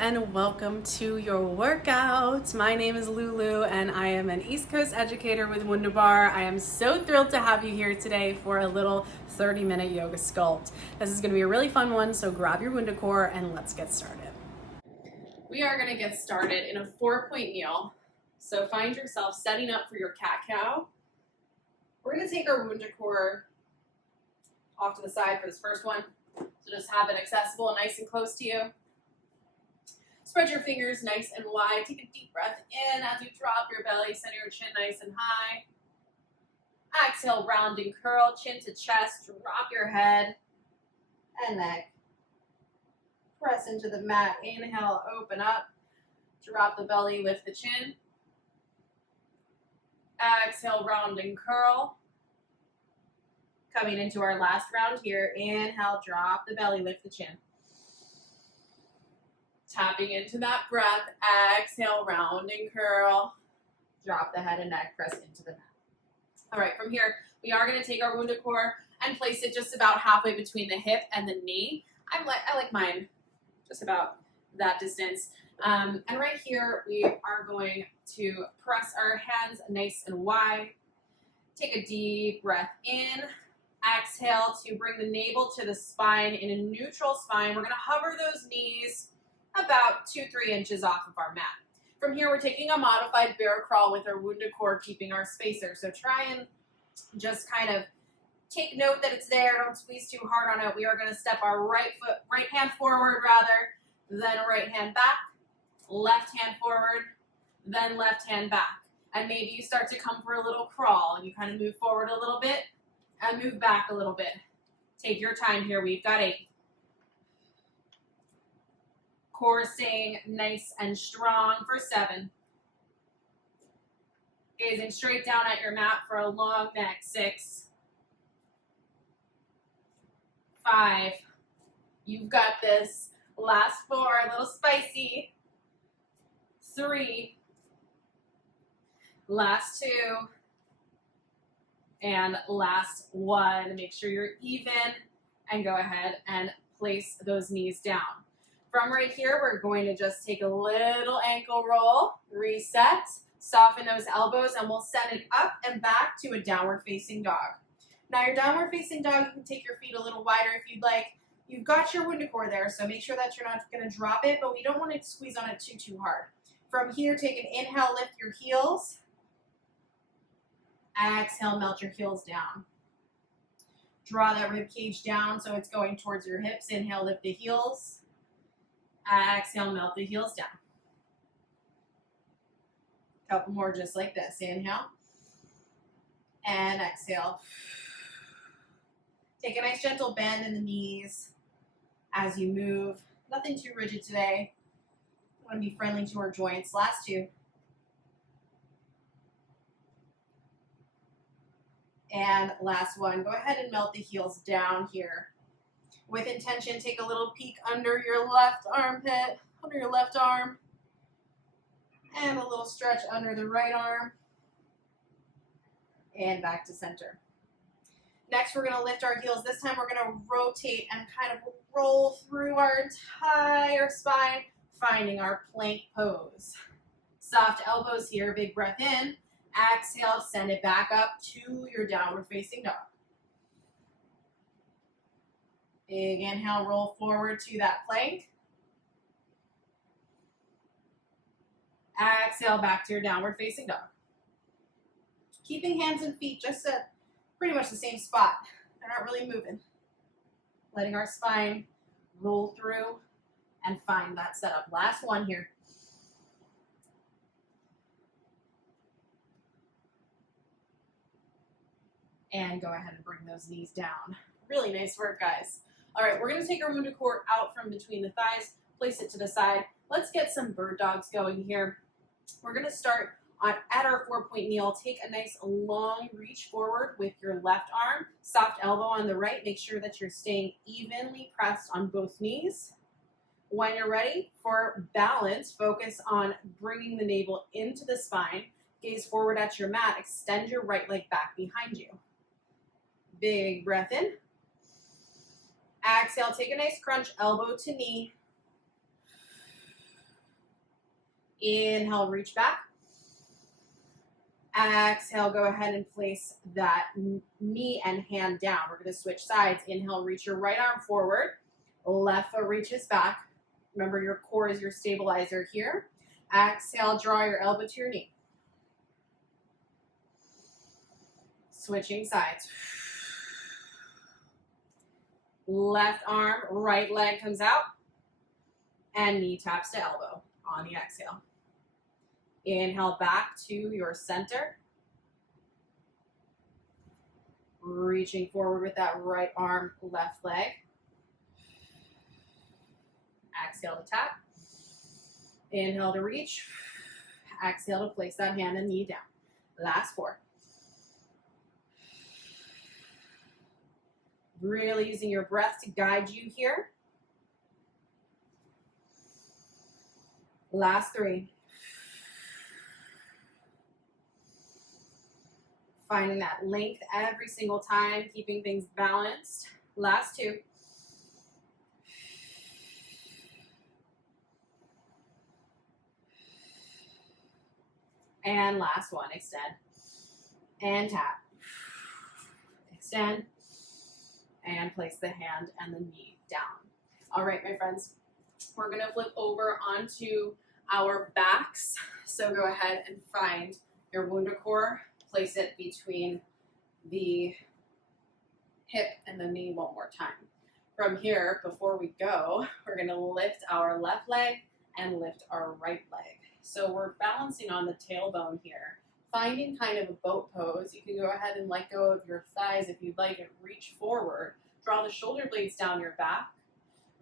and welcome to your workout. My name is Lulu and I am an East Coast educator with WundaCore. I am so thrilled to have you here today for a little 30-minute yoga sculpt. This is going to be a really fun one, so grab your WundaCore and let's get started. We are going to get started in a 4-point kneel. So find yourself setting up for your cat-cow. We're going to take our WundaCore off to the side for this first one. So just have it accessible and nice and close to you. Spread your fingers nice and wide. Take a deep breath in as you drop your belly. Center your chin nice and high. Exhale, round and curl, chin to chest. Drop your head and neck. Press into the mat. Inhale, open up. Drop the belly, lift the chin. Exhale, round and curl. Coming into our last round here. Inhale, drop the belly, lift the chin. Tapping into that breath. Exhale, round and curl. Drop the head and neck, press into the mat. All right, from here, we are going to take our WundaCore and place it just about halfway between the hip and the knee. I like mine just about that distance. And right here, we are going to press our hands nice and wide. Take a deep breath in. Exhale to bring the navel to the spine in a neutral spine. We're going to hover those knees about 2-3 inches off of our mat. From here, we're taking a modified bear crawl with our WundaCore, keeping our spacer. So try and just kind of take note that it's there. Don't squeeze too hard on it. We are going to step our right hand forward then right hand back, left hand forward, then left hand back. And maybe you start to come for a little crawl and you kind of move forward a little bit and move back a little bit. Take your time here. We've got 8. Core staying nice and strong for 7. Gazing straight down at your mat for a long neck. 6. 5. You've got this. Last 4, a little spicy. 3. Last 2. And last 1. Make sure you're even and go ahead and place those knees down. From right here, we're going to just take a little ankle roll, reset, soften those elbows, and we'll send it up and back to a downward facing dog. Now your downward facing dog, you can take your feet a little wider if you'd like. You've got your WundaCore there, so make sure that you're not going to drop it, but we don't want to squeeze on it too hard. From here, take an inhale, lift your heels. Exhale, melt your heels down. Draw that rib cage down so it's going towards your hips. Inhale, lift the heels. Exhale, melt the heels down. Couple more just like this. Inhale. And exhale. Take a nice gentle bend in the knees as you move. Nothing too rigid today. We want to be friendly to our joints. Last 2. And last 1. Go ahead and melt the heels down here. With intention, take a little peek under your left armpit, under your left arm, and a little stretch under the right arm, and back to center. Next, we're going to lift our heels. This time, we're going to rotate and kind of roll through our entire spine, finding our plank pose. Soft elbows here, big breath in. Exhale, send it back up to your downward facing dog. Big inhale, roll forward to that plank. Exhale, back to your downward facing dog. Keeping hands and feet just at pretty much the same spot. They're not really moving. Letting our spine roll through and find that setup. Last one here. And go ahead and bring those knees down. Really nice work, guys. All right, we're going to take our WundaCore out from between the thighs, place it to the side. Let's get some bird dogs going here. We're going to start at our 4-point kneel. Take a nice long reach forward with your left arm, soft elbow on the right. Make sure that you're staying evenly pressed on both knees. When you're ready for balance, focus on bringing the navel into the spine. Gaze forward at your mat. Extend your right leg back behind you. Big breath in. Exhale, take a nice crunch, elbow to knee. Inhale, reach back. Exhale, go ahead and place that knee and hand down. We're going to switch sides. Inhale, reach your right arm forward. Left foot reaches back. Remember, your core is your stabilizer here. Exhale, draw your elbow to your knee. Switching sides. Left arm, right leg comes out. And knee taps to elbow on the exhale. Inhale back to your center. Reaching forward with that right arm, left leg. Exhale to tap. Inhale to reach. Exhale to place that hand and knee down. Last 4. Really using your breath to guide you here. Last 3. Finding that length every single time, keeping things balanced. Last 2. And last 1, extend. And tap. Extend. And place the hand and the knee down. All right, my friends, we're gonna flip over onto our backs. So go ahead and find your WundaCore. Place it between the hip and the knee one more time. From here, before we go, we're gonna lift our left leg and lift our right leg. So we're balancing on the tailbone here, finding kind of a boat pose. You can go ahead and let go of your thighs if you'd like and reach forward. Draw the shoulder blades down your back.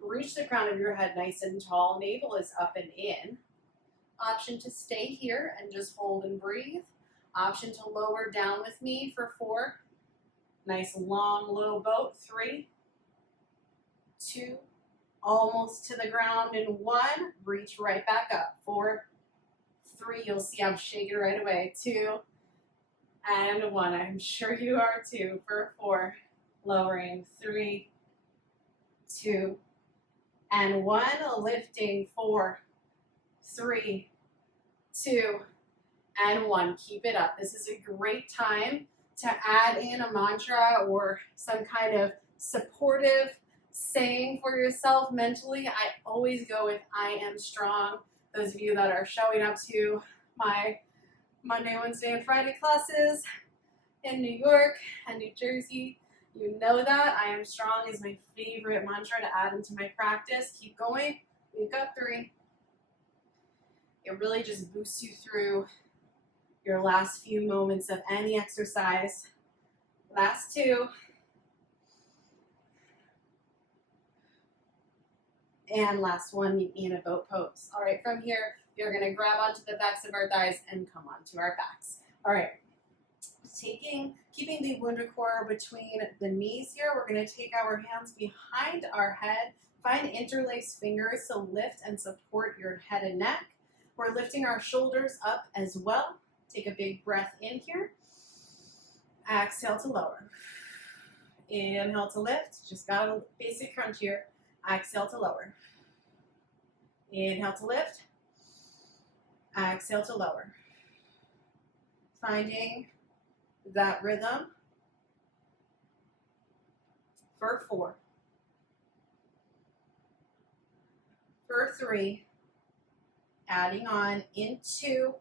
Reach the crown of your head nice and tall. Navel is up and in. Option to stay here and just hold and breathe. Option to lower down with me for 4. Nice long low boat. 3, 2, almost to the ground in 1. Reach right back up. 4, 3, you'll see I'm shaking right away. 2, and 1. I'm sure you are too. For 4, lowering. 3, 2, and 1. Lifting. 4, 3, 2, and 1. Keep it up. This is a great time to add in a mantra or some kind of supportive saying for yourself mentally. I always go with I am strong. Those of you that are showing up to my Monday, Wednesday, and Friday classes in New York and New Jersey, you know that I am strong is my favorite mantra to add into my practice. Keep going. We've got 3. It really just boosts you through your last few moments of any exercise. Last 2. And last 1, meet me in a boat pose. All right, from here, you're gonna grab onto the backs of our thighs and come onto our backs. All right, keeping the WundaCore between the knees here, we're gonna take our hands behind our head, find interlaced fingers to lift and support your head and neck. We're lifting our shoulders up as well. Take a big breath in here. Exhale to lower. Inhale to lift. Just got a basic crunch here. Exhale to lower. Inhale to lift. Exhale to lower. Finding that rhythm for 4. For 3. Adding on in 2.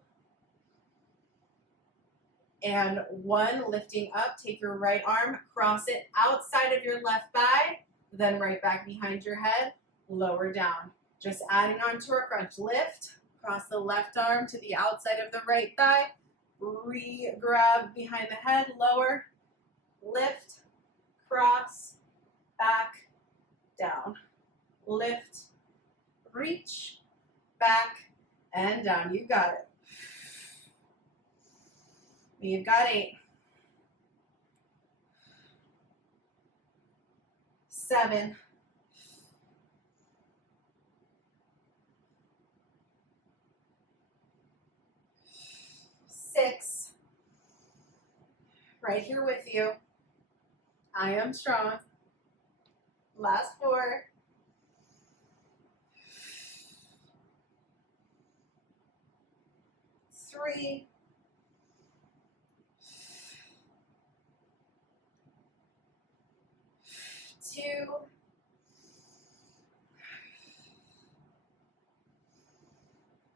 And 1, lifting up. Take your right arm, cross it outside of your left thigh, then right back behind your head, lower down. Just adding on to our crunch. Lift, cross the left arm to the outside of the right thigh, re-grab behind the head, lower, lift, cross, back, down. Lift, reach, back, and down. You got it. We've got 8. 7. 6. Right here with you. I am strong. Last 4. 3, 2,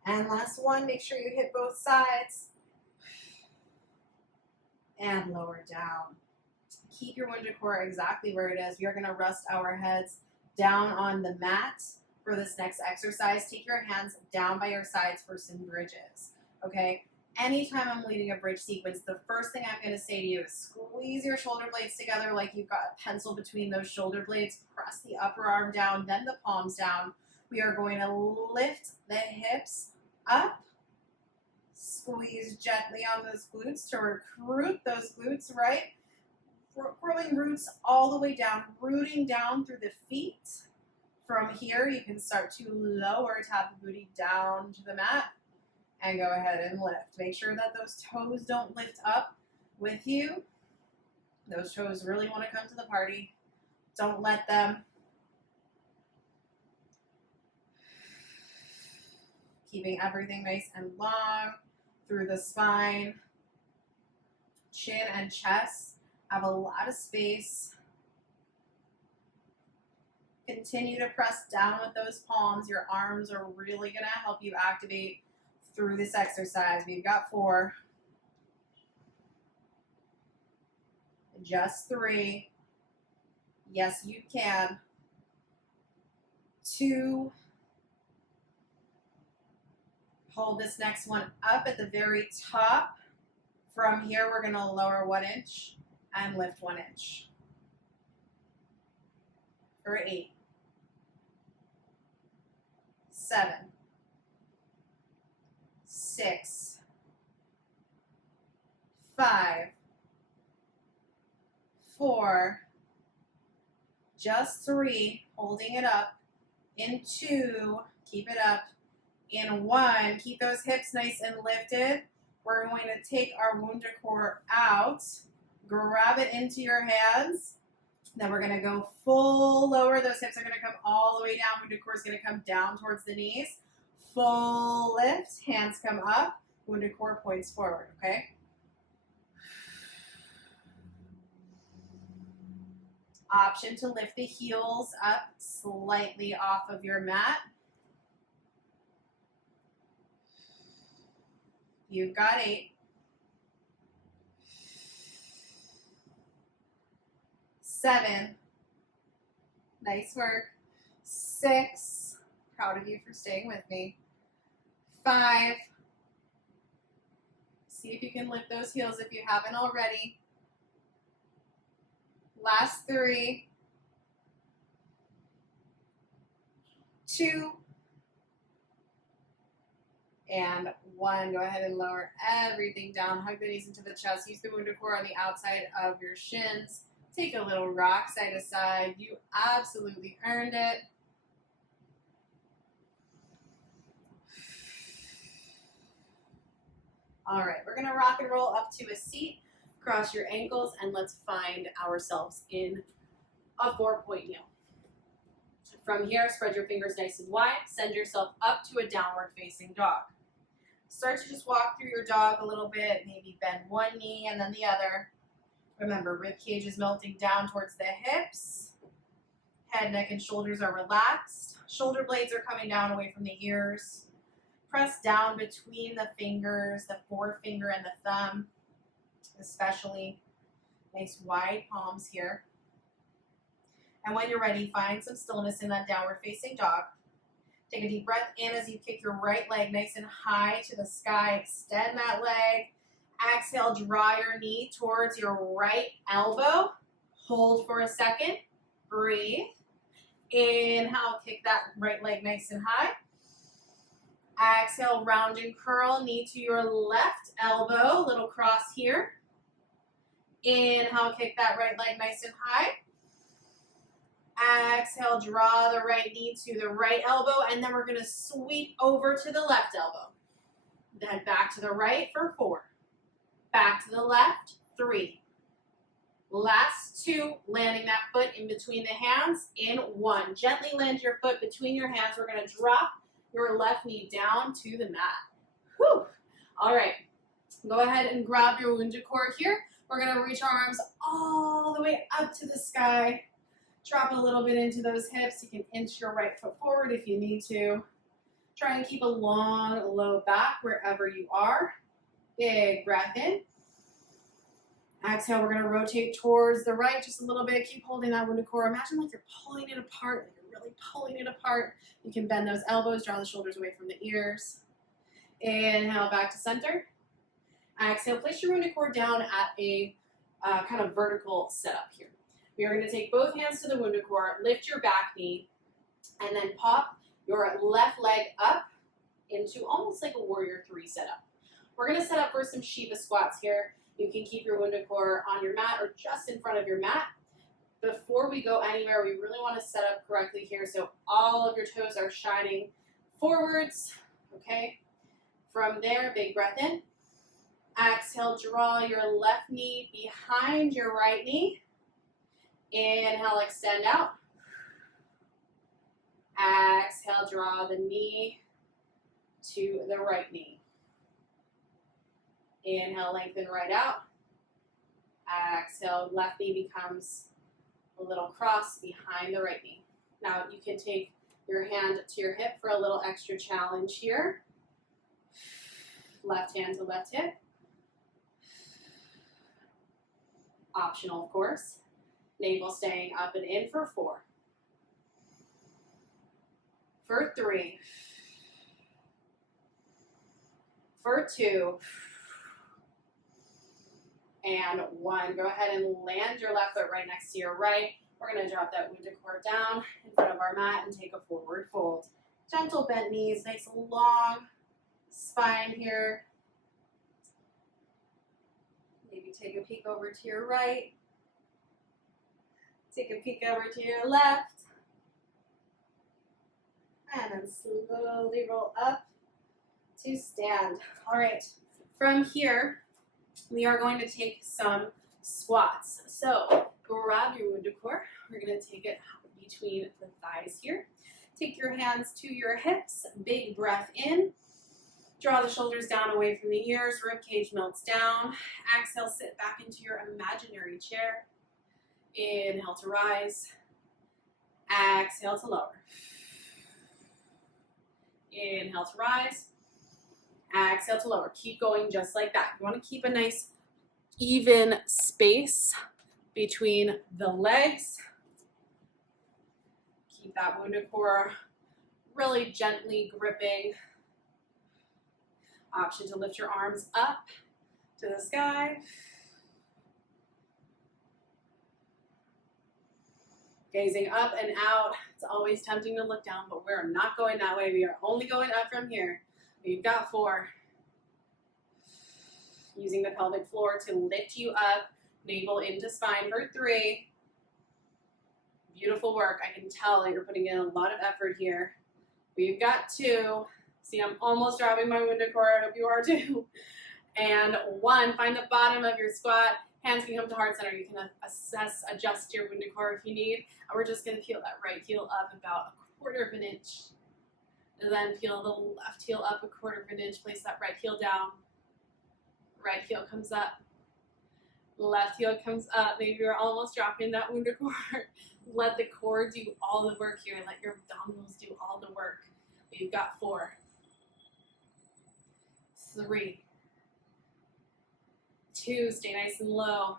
and last one. Make sure you hit both sides. And lower down. Keep your WundaCore exactly where it is. We are going to rest our heads down on the mat for this next exercise. Take your hands down by your sides for some bridges, okay? Anytime I'm leading a bridge sequence, the first thing I'm going to say to you is squeeze your shoulder blades together like you've got a pencil between those shoulder blades. Press the upper arm down, then the palms down. We are going to lift the hips up. Squeeze gently on those glutes to recruit those glutes, right? Growing roots all the way down, rooting down through the feet. From here, you can start to lower, tap the booty down to the mat, and go ahead and lift. Make sure that those toes don't lift up with you. Those toes really want to come to the party. Don't let them. Keeping everything nice and long through the spine. Chin and chest have a lot of space. Continue to press down with those palms. Your arms are really going to help you activate through this exercise. We've got 4. Just 3. Yes, you can. 2. Hold this next one up at the very top. From here, we're going to lower 1 inch and lift 1 inch. For 8, 7, 6, 5, 4, just 3, holding it up, in 2, keep it up, in 1, keep those hips nice and lifted. We're going to take our WundaCore out, grab it into your hands. Then we're going to go full lower. Those hips are going to come all the way down. WundaCore is going to come down towards the knees. Full lift. Hands come up. WundaCore points forward, okay? Option to lift the heels up slightly off of your mat. You've got 8. 7. Nice work. 6. Proud of you for staying with me. 5. See if you can lift those heels if you haven't already. Last 3. 2. And 1. Go ahead and lower everything down. Hug the knees into the chest. Use the WundaCore on the outside of your shins. Take a little rock side to side. You absolutely earned it. All right, we're going to rock and roll up to a seat. Cross your ankles, and let's find ourselves in a 4-point kneel. From here, spread your fingers nice and wide. Send yourself up to a downward facing dog. Start to just walk through your dog a little bit. Maybe bend one knee and then the other. Remember, rib cage is melting down towards the hips. Head, neck, and shoulders are relaxed. Shoulder blades are coming down away from the ears. Press down between the fingers, the forefinger and the thumb, especially. Nice wide palms here. And when you're ready, find some stillness in that downward facing dog. Take a deep breath in as you kick your right leg nice and high to the sky. Extend that leg. Exhale, draw your knee towards your right elbow. Hold for a second. Breathe. Inhale, kick that right leg nice and high. Exhale, round and curl, knee to your left elbow, little cross here. Inhale, kick that right leg nice and high. Exhale, draw the right knee to the right elbow, and then we're going to sweep over to the left elbow. Then back to the right for 4. Back to the left, 3. Last 2, landing that foot in between the hands in 1. Gently land your foot between your hands. We're going to drop your left knee down to the mat. Whew. All right, go ahead and grab your WundaCore here. We're gonna reach our arms all the way up to the sky. Drop a little bit into those hips. You can inch your right foot forward if you need to. Try and keep a long, low back wherever you are. Big breath in. Exhale, we're gonna rotate towards the right just a little bit. Keep holding that WundaCore. Imagine like you're pulling it apart, like you're really pulling it apart. You can bend those elbows, draw the shoulders away from the ears. Inhale, back to center. Exhale, place your WundaCore down at a kind of vertical setup here. We are gonna take both hands to the WundaCore, lift your back knee, and then pop your left leg up into almost like a warrior 3 setup. We're gonna set up for some Shiva squats here. You can keep your WundaCore on your mat or just in front of your mat. Before we go anywhere, we really want to set up correctly here so all of your toes are shining forwards, okay? From there, big breath in. Exhale, draw your left knee behind your right knee. Inhale, extend out. Exhale, draw the knee to the right knee. Inhale, lengthen right out. Exhale, left knee becomes a little cross behind the right knee. Now you can take your hand to your hip for a little extra challenge here. Left hand to left hip. Optional, of course. Navel staying up and in for 4. For 3. For 2. And 1. Go ahead and land your left foot right next to your right. We're going to drop that WundaCore down in front of our mat and take a forward fold. Gentle bent knees, nice long spine here. Maybe take a peek over to your right. Take a peek over to your left. And then slowly roll up to stand. All right, from here, we are going to take some squats. So grab your WundaCore. We're going to take it between the thighs here. Take your hands to your hips. Big breath in. Draw the shoulders down away from the ears. Rib cage melts down. Exhale, sit back into your imaginary chair. Inhale to rise. Exhale to lower. Inhale to rise. Exhale to lower. Keep going just like that. You want to keep a nice even space between the legs. Keep that WundaCore really gently gripping. Option to lift your arms up to the sky. Gazing up and out. It's always tempting to look down, but we're not going that way. We are only going up from here. We've got 4. Using the pelvic floor to lift you up, navel into spine for 3. Beautiful work. I can tell that you're putting in a lot of effort here. We've got 2. See, I'm almost dropping my WundaCore. I hope you are too. And 1. Find the bottom of your squat. Hands can come to heart center. You can adjust your WundaCore if you need. And we're just going to peel that right heel up about 1/4 of an inch. And then peel the left heel up 1/4 of an inch. Place that right heel down. Right heel comes up. Left heel comes up. Maybe you're almost dropping that WundaCore. Let the core do all the work here. Let your abdominals do all the work. We've got 4. 3. 2, stay nice and low.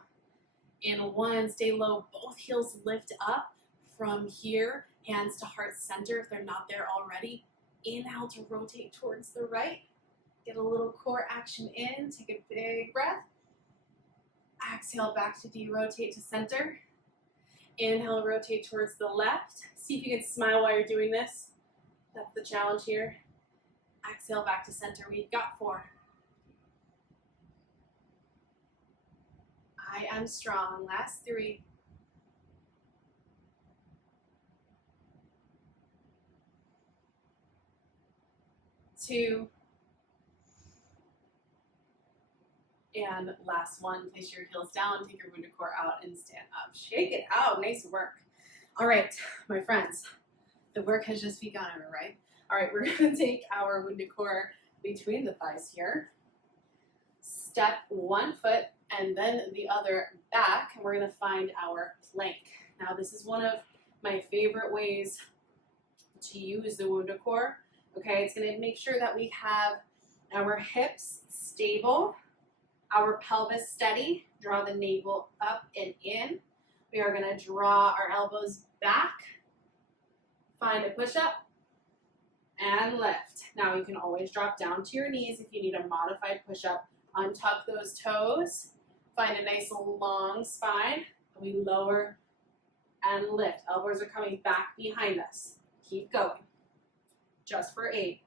And 1, stay low. Both heels lift up from here. Hands to heart center if they're not there already. Inhale to rotate towards the right. Get a little core action in. Take a big breath. Exhale back to derotate to center. Inhale, rotate towards the left. See if you can smile while you're doing this. That's the challenge here. Exhale back to center. We've got 4. I am strong. Last 3. 2. And last 1, place your heels down, take your WundaCore out and stand up. Shake it out, nice work. All right, my friends, the work has just begun, all right? All right, we're gonna take our WundaCore between the thighs here. Step one foot and then the other back, and we're gonna find our plank. Now this is one of my favorite ways to use the WundaCore. Okay, it's gonna make sure that we have our hips stable, our pelvis steady, draw the navel up and in. We are gonna draw our elbows back, find a push-up, and lift. Now you can always drop down to your knees if you need a modified push-up. Untuck those toes, find a nice long spine, and we lower and lift. Elbows are coming back behind us. Keep going. Just for 8.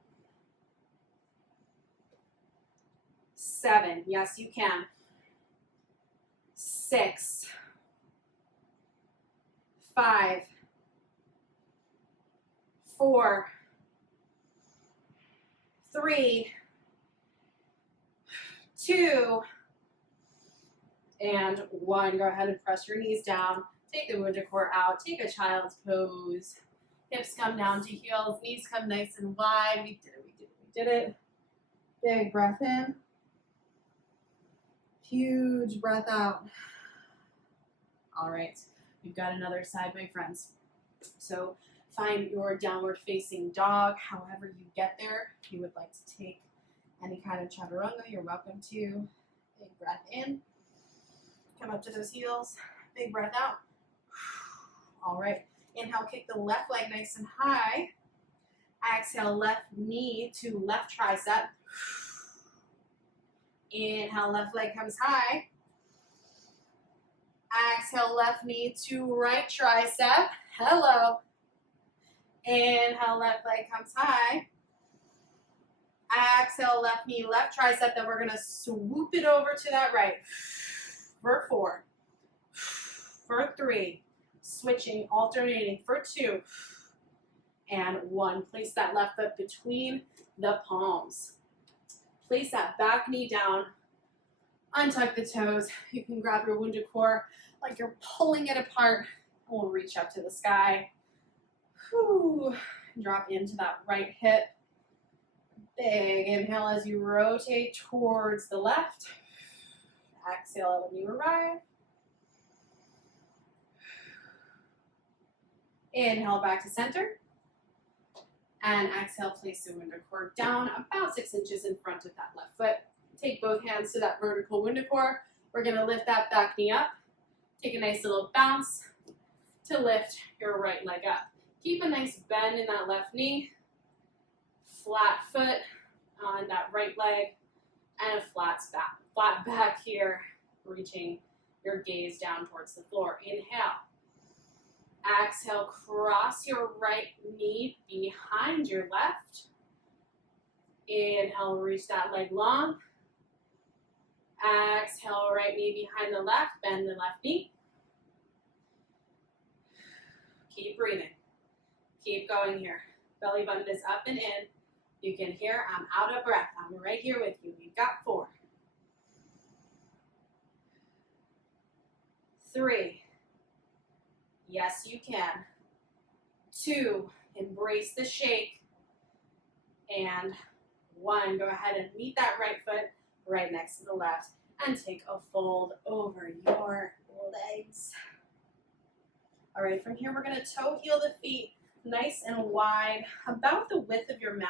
7, yes you can. 6, 5, 4, 3, 2, and 1. Go ahead and press your knees down. Take the WundaCore out. Take a child's pose. Hips come down to heels. Knees come nice and wide. We did it, we did it, we did it. Big breath in. Huge breath out. All right, we've got another side, my friends. So find your downward facing dog. However you get there, if you would like to take any kind of chaturanga, you're welcome to. Big breath in. Come up to those heels. Big breath out. All right. Inhale, kick the left leg nice and high. Exhale, left knee to left tricep. Inhale, left leg comes high. Exhale, left knee to right tricep. Hello. Inhale, left leg comes high. Exhale, left knee, left tricep. Then we're going to swoop it over to that right. For 4. For 3. Switching, alternating for 2. And 1. Place that left foot between the palms. Place that back knee down. Untuck the toes. You can grab your WundaCore like you're pulling it apart. We'll reach up to the sky. Whew. Drop into that right hip. Big inhale as you rotate towards the left. Exhale when you arrive. Inhale back to center. And exhale, place the WundaCore down about 6 inches in front of that left foot. Take both hands to that vertical WundaCore. We're going to lift that back knee up. Take a nice little bounce to lift your right leg up. Keep a nice bend in that left knee. Flat foot on that right leg. And a flat back here, reaching your gaze down towards the floor. Inhale. Exhale, cross your right knee behind your left. Inhale, reach that leg long. Exhale, right knee behind the left, bend the left knee. Keep breathing. Keep going here. Belly button is up and in. You can hear I'm out of breath. I'm right here with you. We've got 4. 3. Yes, you can. 2. Embrace the shake. And 1. Go ahead and meet that right foot right next to the left and take a fold over your legs. All right, from here we're going to toe heel the feet nice and wide, about the width of your mat.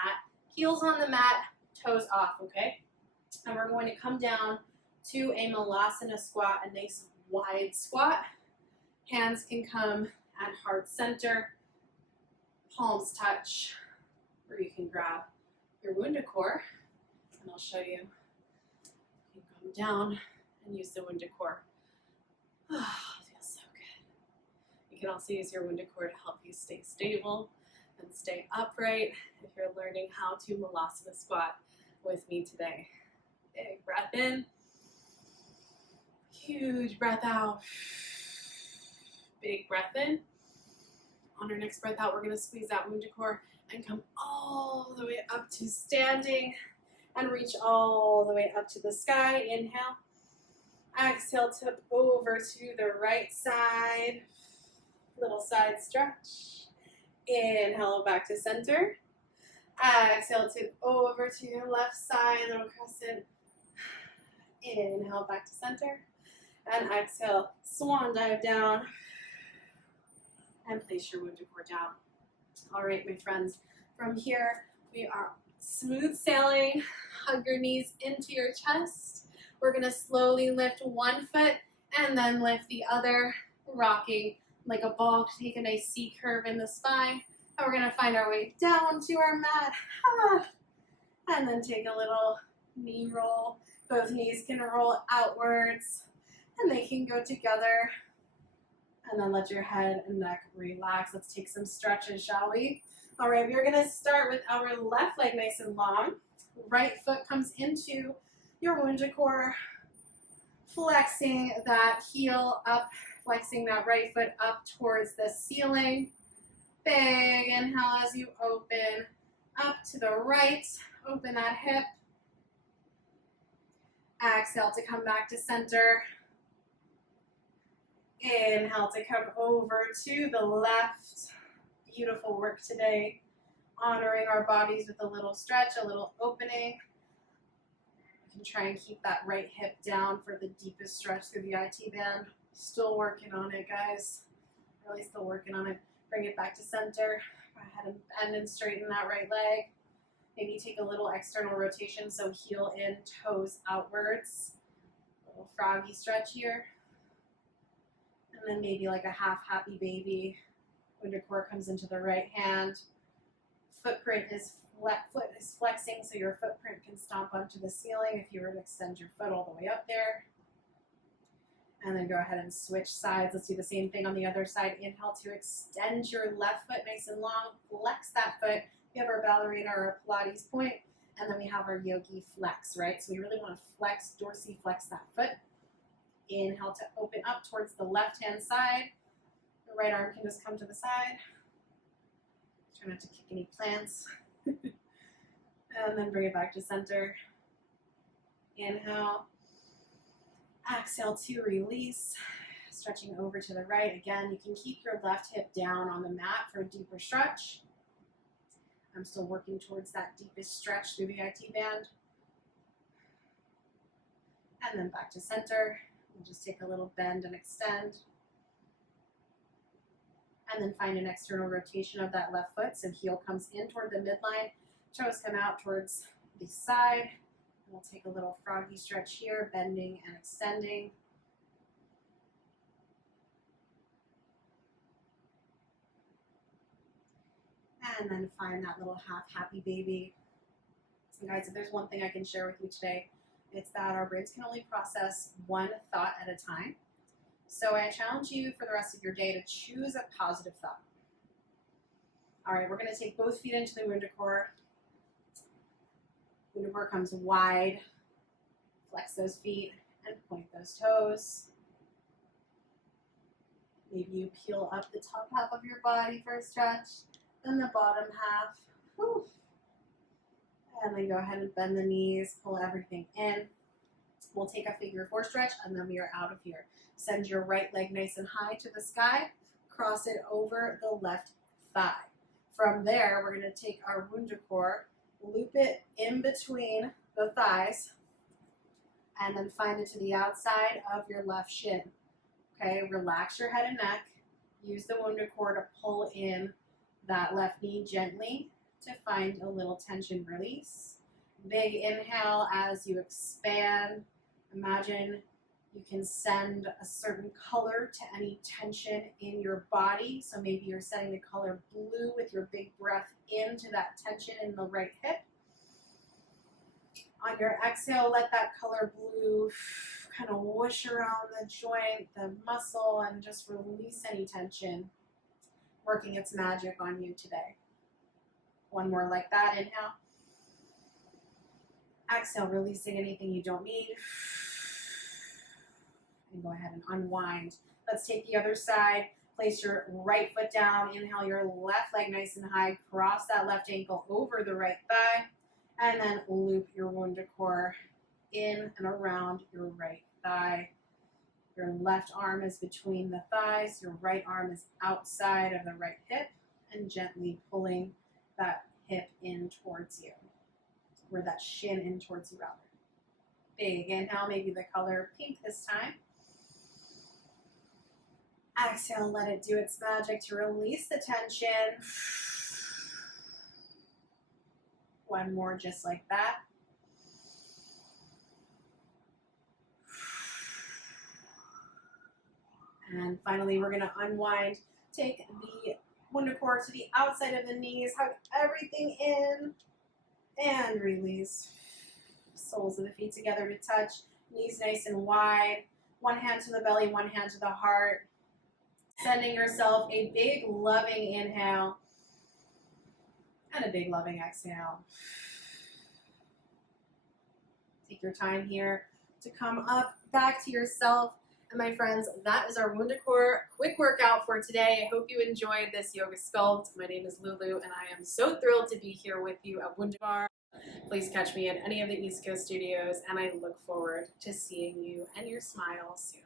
Heels on the mat, toes off, okay? And we're going to come down to a malasana squat, a nice wide squat. Hands can come at heart center, palms touch, or you can grab your WundaCore, and I'll show you. You can come down and use the WundaCore. Oh, feels so good. You can also use your WundaCore to help you stay stable and stay upright if you're learning how to malasana squat with me today. Big breath in, huge breath out. Big breath in. On our next breath out, we're going to squeeze that WundaCore and come all the way up to standing and reach all the way up to the sky. Inhale. Exhale, tip over to the right side. Little side stretch. Inhale, back to center. Exhale, tip over to your left side, little crescent. Inhale back to center. And exhale, swan dive down. And place your WundaCore down. All right, my friends. From here, we are smooth sailing. Hug your knees into your chest. We're going to slowly lift one foot and then lift the other, rocking like a ball to take a nice C curve in the spine. And we're going to find our way down to our mat. And then take a little knee roll. Both knees can roll outwards and they can go together. And then let your head and neck relax. Let's take some stretches, shall we? All right, we're gonna start with our left leg nice and long. Right foot comes into your WundaCore, flexing that heel up, flexing that right foot up towards the ceiling. Big inhale as you open up to the right. Open that hip. Exhale to come back to center. Inhale to come over to the left. Beautiful work today. Honoring our bodies with a little stretch, a little opening. You can try and keep that right hip down for the deepest stretch through the IT band. Still working on it, guys. Really still working on it. Bring it back to center. Go ahead and bend and straighten that right leg. Maybe take a little external rotation, so heel in, toes outwards. A little froggy stretch here. And then maybe like a half happy baby. WundaCore comes into the right hand. Foot is flexing, so your footprint can stomp onto the ceiling if you were to extend your foot all the way up there. And then go ahead and switch sides. Let's do the same thing on the other side. Inhale to extend your left foot nice and long. Flex that foot. We have our ballerina or a Pilates point, and then we have our yogi flex, right? So we really want to flex, dorsiflex that foot. Inhale to open up towards the left-hand side. The right arm can just come to the side. Try not to kick any plants. And then bring it back to center. Inhale. Exhale to release. Stretching over to the right. Again, you can keep your left hip down on the mat for a deeper stretch. I'm still working towards that deepest stretch through the IT band. And then back to center. We'll just take a little bend and extend. And then find an external rotation of that left foot. So heel comes in toward the midline. Toes come out towards the side. We'll take a little froggy stretch here, bending and extending. And then find that little half happy baby. So guys, if there's one thing I can share with you today, it's that our brains can only process one thought at a time. So I challenge you for the rest of your day to choose a positive thought. All right, we're going to take both feet into the WundaCore. WundaCore comes wide. Flex those feet and point those toes. Maybe you peel up the top half of your body for a stretch, then the bottom half. Whew. And then go ahead and bend the knees, pull everything in. We'll take a figure 4 stretch, and then we are out of here. Send your right leg nice and high to the sky. Cross it over the left thigh. From there, we're going to take our WundaCore, loop it in between the thighs, and then find it to the outside of your left shin. Okay, relax your head and neck. Use the WundaCore to pull in that left knee gently to find a little tension release. Big inhale as you expand. Imagine you can send a certain color to any tension in your body. So maybe you're setting the color blue with your big breath into that tension in the right hip. On your exhale, let that color blue kind of whoosh around the joint, the muscle, and just release any tension, working its magic on you today. One more like that. Inhale. Exhale, releasing anything you don't need. And go ahead and unwind. Let's take the other side. Place your right foot down. Inhale your left leg nice and high. Cross that left ankle over the right thigh. And then loop your WundaCore in and around your right thigh. Your left arm is between the thighs. Your right arm is outside of the right hip. And gently pulling that hip in towards you. Or that shin in towards you, rather. Big inhale, maybe the color pink this time. Exhale, let it do its magic to release the tension. One more just like that. And finally, we're gonna unwind. Take the WundaCore to the outside of the knees. Hug everything in and release. Soles of the feet together to touch. Knees nice and wide. One hand to the belly, one hand to the heart. Sending yourself a big loving inhale and a big loving exhale. Take your time here to come up back to yourself. And my friends, that is our WundaCore quick workout for today. I hope you enjoyed this yoga sculpt. My name is Lulu, and I am so thrilled to be here with you at WundaCore. Please catch me at any of the East Coast studios, and I look forward to seeing you and your smile soon.